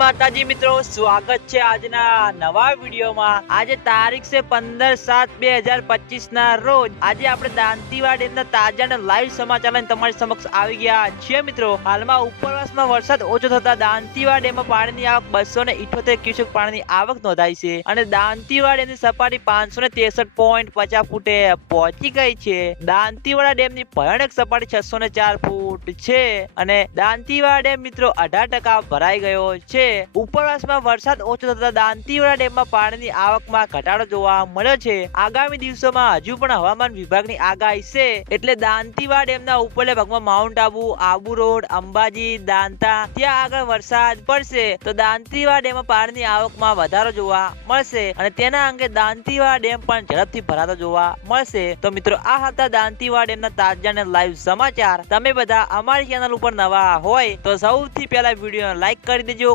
માતાજી મિત્રો, સ્વાગત છે આજના નવા વિડીયોમાં. આજે તારીખ છે પંદર સાત બે હજાર પચીસ ના રોજ. આજે આપણે દાંતીવાડ એમના તાજા અને લાઈવ સમાચાર લઈને તમારી સમક્ષ આવી ગયા છીએ મિત્રો. હાલમાં ઉપરવાસમાં વરસાદ ઓછો થતા દાંતીવાડ એમાં પાણીની આવક બસો ને ઇઠોતેર ક્યુસેક પાણીની આવક નોંધાઈ છે. અને દાંતીવાડ એની સપાટી પાંચસો ને ત્રેસઠ પોઈન્ટ પચાસ ફૂટે પહોંચી ગઈ છે. દાંતીવાડા ડેમની ભયાનક સપાટી છસો ને ચાર ફૂટ છે. અને દાંતીવાડા ડેમ મિત્રો અઢાર ટકા ભરાઈ ગયો છે. ઉપરવાસમાં વરસાદ ઓછો થતા દાંતીવાડા ડેમમાં પાણીની આવકમાં ઘટાડો જોવા મળ્યો છે. આગામી દિવસોમાં હજુ પણ હવામાન વિભાગની આગાહી છે. એટલે દાંતીવાડા ડેમના ઉપરલે ભાગમાં માઉન્ટ આબુ આબુ રોડ, અંબાજી, દાંતા, ત્યાં આગળ વરસાદ પડશે. તો દાંતીવાડા ડેમમાં પાણીની આવકમાં વધારો જોવા મળશે અને તેના અંગે દાંતીવાડા ડેમ પણ ઝડપથી ભરાતો જોવા મળશે. તો મિત્રો, આ હતા દાંતીવાડા ડેમના તાજા અને લાઈવ સમાચાર. તમે બધા અમારી ચેનલ ઉપર નવા હોય તો સૌથી પહેલા વીડિયો લાઈક કરી દેજો